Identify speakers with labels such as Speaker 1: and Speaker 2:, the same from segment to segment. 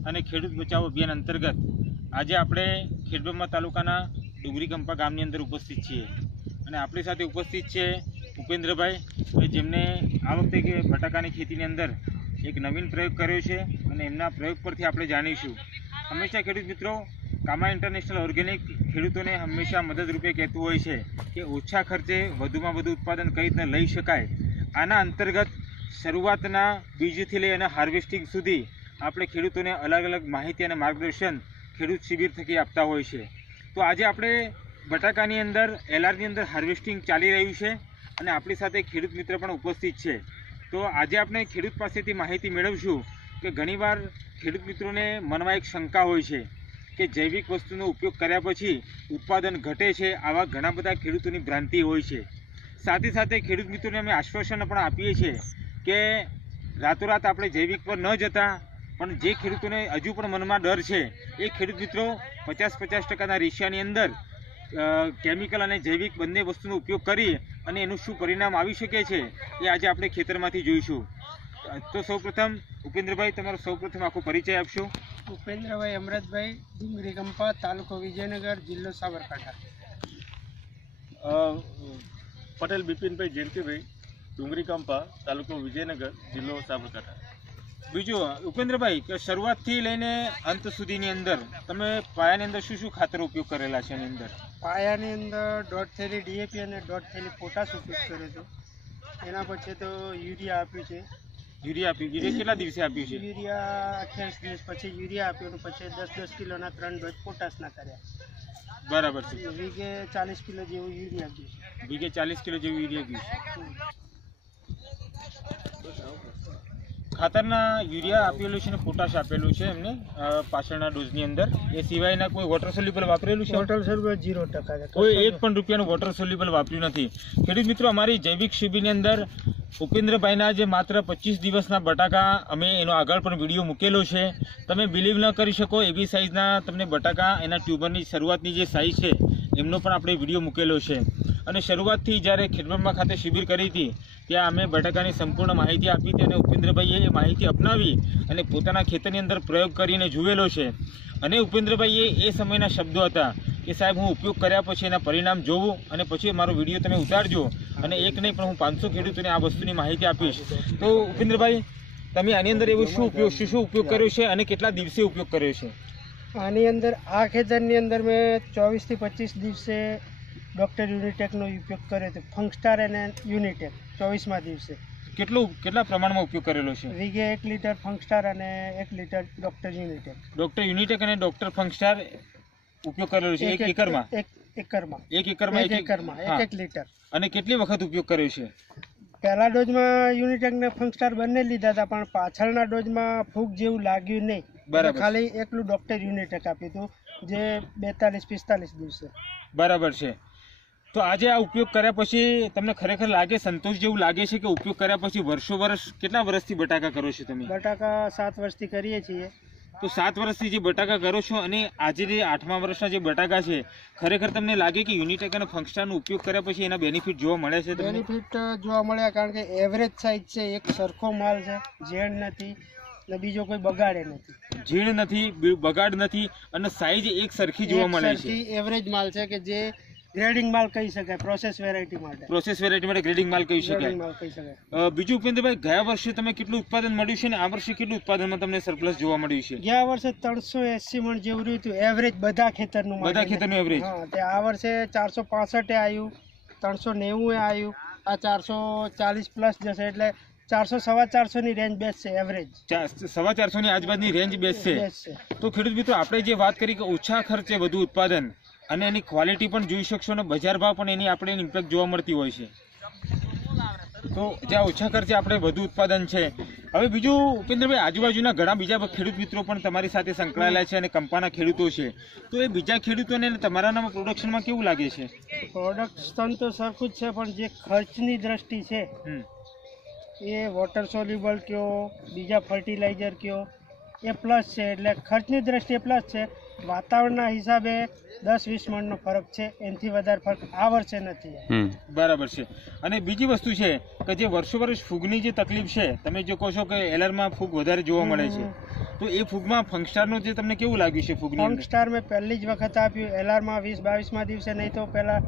Speaker 1: બચાવો અભિયાન અંતર્ગત આજે આપણે ખેડબ્રહ્મા તાલુકાના ડુંગરી કંપા ગામની અંદર ઉપસ્થિત છીએ. અને આપણી સાથે ઉપસ્થિત છે ઉપેન્દ્રભાઈ જેમને આ વખતે કે બટાકાની ખેતીની અંદર એક નવીન પ્રયોગ કર્યો છે અને એમના પ્રયોગ પરથી આપણે જાણીશું. હંમેશા ખેડૂત મિત્રો, કામા ઇન્ટરનેશનલ ઓર્ગેનિક ખેડૂતોને હંમેશા મદદરૂપે કહેતું હોય છે કે ઓછા ખર્ચે વધુમાં વધુ ઉત્પાદન કઈ રીતના લઈ શકાય? આના અંતર્ગત શરૂઆતના બીજથી લઈ અને હાર્વેસ્ટિંગ સુધી આપણે ખેડૂતોને અલગ અલગ માહિતી અને માર્ગદર્શન ખેડૂત શિબિર થકી આપતા હોય છે. તો આજે આપણે બટાકાની અંદર, એલઆરની અંદર હાર્વેસ્ટિંગ ચાલી રહ્યું છે અને આપણી સાથે ખેડૂત મિત્ર પણ ઉપસ્થિત છે. તો આજે આપણે ખેડૂત પાસેથી માહિતી મેળવશું કે ઘણીવાર ખેડૂત મિત્રોને મનમાં એક શંકા હોય છે કે જૈવિક વસ્તુનો ઉપયોગ કર્યા પછી ઉત્પાદન ઘટે છે આવા ઘણા બધા ખેડૂતોની ભ્રાંતિ હોય છે. સાથે સાથે ખેડૂત મિત્રોને અમે આશ્વાસન પણ આપીએ છીએ કે રાતોરાત આપણે જૈવિક પર ન જતા પણ જે ખેડૂતોને હજુ પણ મનમાં ડર છે એ ખેડૂત મિત્રો પચાસ પચાસ ટકાના રેશિયાની અંદર કેમિકલ અને જૈવિક બંને વસ્તુનો ઉપયોગ કરી અને એનું શું પરિણામ આવી શકે છે એ આજે આપણે ખેતરમાંથી જોઈશું. તો સૌપ્રથમ ઉપેન્દ્રભાઈ તમારો સૌપ્રથમ આખો પરિચય આપશો.
Speaker 2: ઉપેન્દ્રભાઈ અમરતભાઈ ડુંગરી કંપા તાલુકો વિજયનગર જિલ્લો સાબરકાંઠા.
Speaker 3: પટેલ બિપિનભાઈ જયંતિભાઈ ડુંગરી કંપા તાલુકો વિજયનગર જિલ્લો સાબરકાંઠા.
Speaker 1: બીજું ઉપેન્દ્રભાઈ કે શરૂઆતથી લઈને અંત સુધીની અંદર તમે પાયાની અંદર શું શું ખાતર ઉપયોગ કરેલા છે એની અંદર?
Speaker 2: પાયાની અંદર દોઢ થેલી ડીએપી અને દોઢ થેલી પોટાશ ઉપયોગ કર્યો હતો. એના પછી તો યુરિયા આપ્યું છે.
Speaker 1: યુરિયા આપ્યું. યુરિયા કેટલા દિવસે આપ્યું છે?
Speaker 2: યુરિયા અઠ્યાવીસ દિવસ પછી યુરિયા આપ્યું અને પછી દસ દસ કિલોના ત્રણ ડોઝ પોટાશના કર્યા.
Speaker 1: બરાબર છે.
Speaker 2: વીઘે ચાલીસ કિલો જેવું યુરિયા આપ્યું છે.
Speaker 1: વીઘે ચાલીસ કિલો જેવું યુરિયા ગયું ખાતરના યુરિયા આપેલું છે ને પોટાશ આપેલું છે એમને પાછળના ડોઝની અંદર. એ સિવાયના કોઈ વોટર સોલ્યુબલ વાપરેલું છે?
Speaker 2: વોટર સોલ્યુબલ જીરો ટકા
Speaker 1: કોઈ એક પણ રૂપિયાનું વોટર સોલ્યુબલ વાપર્યું નથી. ખેડૂત મિત્રો અમારી જૈવિક શિબિરની અંદર ઉપેન્દ્રભાઈના જે માત્ર પચીસ દિવસના બટાકા અમે એનો આગળ પણ વીડિયો મૂકેલો છે. તમે બિલીવ ન કરી શકો એવી સાઇઝના તમને બટાકા એના ટ્યુબરની શરૂઆતની જે સાઇઝ છે એમનો પણ આપણે વીડિયો મૂકેલો છે. અને શરૂઆતથી જ્યારે ખેડબ્રહ્મા ખાતે શિબિર કરી હતી ત્યાં અમે બટાકાની સંપૂર્ણ માહિતી આપી હતી અને ઉપેન્દ્રભાઈએ એ માહિતી અપનાવી અને પોતાના ખેતરની અંદર પ્રયોગ કરીને જુવેલો છે. અને ઉપેન્દ્રભાઈએ એ સમયના શબ્દો હતા કે, સાહેબ, હું ઉપયોગ કર્યા પછી એના પરિણામ જોવું અને પછી મારો વીડિયો તમે ઉતારજો અને એક નહીં, પણ હું પાંચસો ખેડૂતોને આ વસ્તુની માહિતી આપીશ. તો ઉપેન્દ્રભાઈ, તમે આની અંદર એવો શું ઉપયોગ, શું શું ઉપયોગ કર્યો છે અને કેટલા દિવસે ઉપયોગ કર્યો છે?
Speaker 2: આની અંદર આ ખેતરની અંદર મેં ચોવીસથી પચીસ દિવસે ડૉક્ટર યુનિટેકનો ઉપયોગ કર્યો હતો ફંગસ્ટાર અને યુનિટેક ચોવીસમાં દિવસે.
Speaker 1: કેટલું કેટલા પ્રમાણમાં ઉપયોગ કરેલો છે?
Speaker 2: વીઘે એક લીટર ફંગસ્ટાર અને એક litre doctor Unitech.
Speaker 1: Doctor Unitech અને ડોક્ટર ફંગસ્ટાર ઉપયોગ કરેલો છે એક એકરમાં?
Speaker 2: એક એકરમાં.
Speaker 1: એક એકરમાં
Speaker 2: એક એકરમાં એક એક લીટર.
Speaker 1: અને કેટલી વખત ઉપયોગ કર્યો છે?
Speaker 2: પહેલા ડોઝમાં યુનિટેક ને ફંગસ્ટાર બંને લીધા હતા પણ પાછળના ડોઝમાં ફૂગ જેવું લાગ્યું નહીં.
Speaker 1: બરાબર.
Speaker 2: ખાલી એકલું ડૉક્ટર યુનિટેક આપ્યું હતું જે બેતાલીસ પિસ્તાલીસ દિવસે.
Speaker 1: બરાબર છે. તો આજે આ ઉપયોગ કર્યા પછી તમને ખરેખર લાગે સંતોષ જેવું લાગે છે કે ઉપયોગ કર્યા પછી વર્ષો વર્ષ કેટલા વર્ષથી બટાકા કરો છો તમે?
Speaker 2: બટાકા સાત વર્ષથી કરીએ છીએ.
Speaker 1: તો સાત વર્ષથી જે બટાકા કરો છો અને આજે જે આઠમા વર્ષના જે બટાકા છે ખરેખર તમને લાગે કે યુનિટેક અને ફંક્શનનો ઉપયોગ કર્યા પછી એના બેનિફિટ જોવા મળે છે
Speaker 2: બેનિફિટ જોવા મળ્યા કારણ કે એવરેજ સાઇઝ છે એક સરખો માલ છે ઝેડ નથી ને બીજો કોઈ બગાડે નથી.
Speaker 1: ઝીણ નથી બગાડ નથી અને સાઈઝ એક સરખી જોવા મળે છે.
Speaker 2: એવરેજ માલ છે કે જે ગ્રેડિંગ માલ કહી શકાય પ્રોસેસ વેરાયટી માટે.
Speaker 1: પ્રોસેસ વેરાયટી માટે ગ્રેડિંગ માલ કહી શકાય. બીજું ઉપેન્દ્રભાઈ ગયા વર્ષે તમે કેટલું ઉત્પાદન મળ્યું છે અને આ વર્ષે કેટલું ઉત્પાદનમાં તમને સરપ્લસ જોવા મળ્યું છે?
Speaker 2: ગયા વર્ષે ત્રણસો એસી મણ જેવું રહ્યું હતું એવરેજ બધા ખેતરનું
Speaker 1: બધા ખેતરનું એવરેજ
Speaker 2: હા આ વર્ષે ચારસો પાસઠે આવ્યું ત્રણસો નેવું એ આવ્યું આ ચારસો ચાલીસ પ્લસ જશે એટલે ચારસો સવા ચારસો ની રેન્જ બેસશે એવરેજ
Speaker 1: સવા ચારસો ની આજુબાજુની રેન્જ બેસશે. તો ખેડૂત મિત્રો આપણે જે વાત કરી કે ઓછા ખર્ચે વધુ ઉત્પાદન અને એની ક્વોલિટી પણ જોઈ શકશો અને બજાર ભાવ પણ એની આપણે ઇમ્પેક્ટ જોવા મળતી હોય છે. તો જ્યાં ઓછા ખર્ચે આપણે વધુ ઉત્પાદન છે. હવે બીજું ઉપેન્દ્રભાઈ આજુબાજુના ઘણા બીજા ખેડૂત મિત્રો પણ તમારી સાથે સંકળાયેલા છે અને કંપાના ખેડૂતો છે. તો એ બીજા ખેડૂતોને તમારાના તમારા પ્રોડક્શનમાં કેવું લાગે છે?
Speaker 2: પ્રોડક્શન તો સરખું જ છે પણ જે ખર્ચની દ્રષ્ટિ છે. એ વોટર સોલ્યુબલ કયો બીજા ફર્ટિલાઇઝર કયો એ પ્લસ છે. એટલે ખર્ચની દ્રષ્ટિએ પ્લસ છે. વાતાવરણના હિસાબે દસ વીસ મણનો ફરક છે. એનાથી વધારે ફરક આ વર્ષે નથી.
Speaker 1: બરાબર છે. અને બીજી વસ્તુ છે કે જે વર્ષો વર્ષ ફૂગની જે તકલીફ છે તમે જે કહો છો કે એલરમાં ફૂગ વધારે જોવા મળે છે તો એ ફૂગમાં ફંગસ્ટારનું જે તમને કેવું લાગ્યું છે ફૂગ
Speaker 2: ફંક સ્ટાર મેં પહેલી જ વખત આપ્યું. એલારમાં વીસ બાવીસમાં દિવસે નહીં તો પહેલાં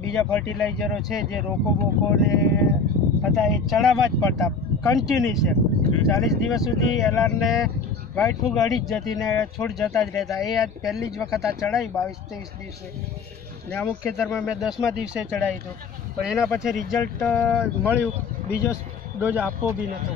Speaker 2: બીજા ફર્ટિલાઇઝરો છે જે રોકો બોકો ને હતા એ ચડાવવા જ પડતા. કન્ટિન્યુ છે. ચાલીસ દિવસ સુધી એલઆરને વ્હાઇટ ફૂગ ગાડી જ જતી ને છોડ જતા જ રહેતા. એ આજ પહેલી જ વખત આ ચડાવી બાવીસ ત્રેવીસ દિવસે. ને અમુક ખેતરમાં મેં દસમા દિવસે ચડાવી હતું. પણ એના પછી રિઝલ્ટ મળ્યું. બીજો ડોઝ આપવો બી નહોતો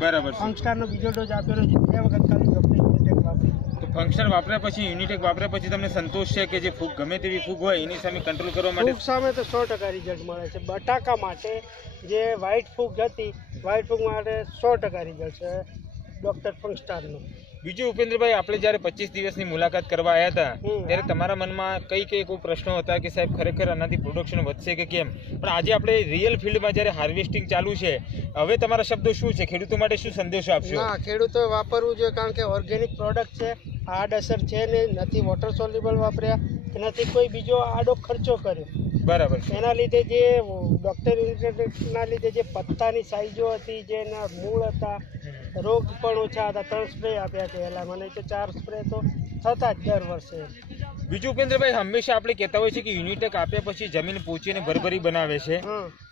Speaker 1: બરાબર છે.
Speaker 2: બીજો ડોઝ આપ્યો બે વખત ખાલી ડૉક્ટર યુનિટેક વાપરી
Speaker 1: તો ફંક્શન વાપર્યા પછી યુનિટેક વાપર્યા પછી તમને સંતોષ છે કે જે ફૂગ ગમે તેવી ફૂગ હોય એની સામે કંટ્રોલ કરવા માટે?
Speaker 2: ફૂગ સામે તો સો ટકા રિઝલ્ટ મળે છે. બટાકા માટે જે વ્હાઇટ ફૂગ હતી વ્હાઇટ ફૂગ માટે સો ટકા રિઝલ્ટ છે. ડૉક્ટર ફંગસ્ટારનું
Speaker 1: બીજું ઉપેન્દ્રભાઈ આપણે જ્યારે પચીસ દિવસની મુલાકાત કરવા આવ્યા હતા ત્યારે તમારા મનમાં કઈ કઈ કોઈ પ્રશ્નો હતા કે સાહેબ ખરેખર આનાથી પ્રોડક્શન વધશે કે કેમ? પણ આજે આપણે રિયલ ફિલ્ડમાં જ્યારે હાર્વેસ્ટિંગ ચાલુ છે હવે તમારા શબ્દો શું છે? ખેડૂતો માટે શું સંદેશો આપશો?
Speaker 2: હા ખેડૂતો વાપરવું જોઈએ કારણ કે ઓર્ગેનિક પ્રોડક્ટ છે આડ અસર છે ને નથી વોટર સોલ્યુબલ વાપર્યા કે નથી કોઈ બીજો આડો ખર્ચો કર્યો.
Speaker 1: બરાબર.
Speaker 2: એના લીધે જે ડૉક્ટર ના લીધે જે પત્તાની સાઈઝો હતી જે એના મૂળ હતા રોગ પણ ઓછા હતા. ત્રણ સ્પ્રે આપ્યા છે. એટલે મને તો ચાર સ્પ્રે તો થતા જ દર વર્ષે.
Speaker 1: બીજું ઉપેન્દ્રભાઈ હંમેશા આપણે કહેતા હોય છે કે યુનિટેક આપ્યા પછી જમીન પોચીને ભરભરી બનાવે છે.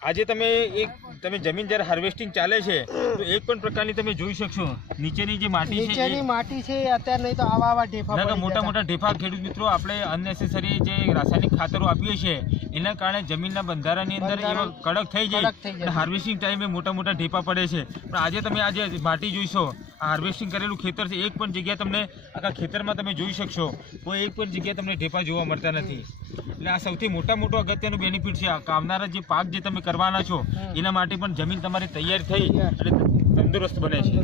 Speaker 1: આજે તમે એક તમે જમીન જ્યારે હાર્વેસ્ટિંગ ચાલે છે તો એક પણ પ્રકારની તમે જોઈ શકશો. નીચેની જે માટી છે
Speaker 2: નીચેની માટી છે અત્યારે નહીં તો આવા આવા ઢેફા
Speaker 1: મોટા મોટા ઢેફા ખેડૂત મિત્રો આપણે અનનેસેસરી જે રાસાયણિક ખાતરો આપીએ છીએ એના કારણે જમીનના બંધારાની અંદર એવા કડક થઈ જાય હાર્વેસ્ટિંગ ટાઈમે મોટા મોટા ઢેફા પડે છે. પણ આજે તમે આજે માટી જોઈશો હાર્વેસ્ટિંગ કરેલું ખેતર છે એક પણ જગ્યા તમને આખા ખેતરમાં તમે જોઈ શકશો. કોઈ એક પણ જગ્યાએ તમને ઢેફા જોવા મળતા નથી. એટલે આ સૌથી મોટા મોટો અગત્યનું બેનિફિટ છે આ આવનારા જે પાક જે તમે કરવાના છો એના માટે પણ જમીન તમારી તૈયાર થઈ અને તંદુરસ્ત બને છે.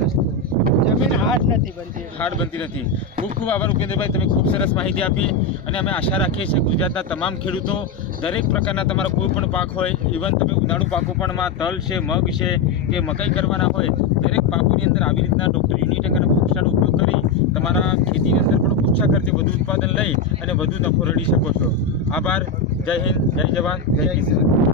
Speaker 2: જમીન હાર્ડ નથી બનતી.
Speaker 1: હાર્ડ બનતી નથી. ખૂબ ખૂબ આભાર ઉપેન્દ્રભાઈ તમે ખૂબ સરસ માહિતી આપી અને અમે આશા રાખીએ છીએ ગુજરાતના તમામ ખેડૂતો દરેક પ્રકારના તમારા કોઈ પણ પાક હોય ઇવન તમે ઉનાળુ પાકો પણ માં તલ છે મગ છે કે મકાઈ કરવાના હોય, દરેક પાકોની અંદર આવી રીતના ડૉક્ટર યુનિટેક અને ફૂગસ્ટારનો ઉપયોગ કરી તમારા ખેતીની અંદર પણ ઓછા ખર્ચે વધુ ઉત્પાદન લઈ અને વધુ નફો રડી શકો છો. આભાર. જય હિન્દ. જય જવાન. જય કિસાન.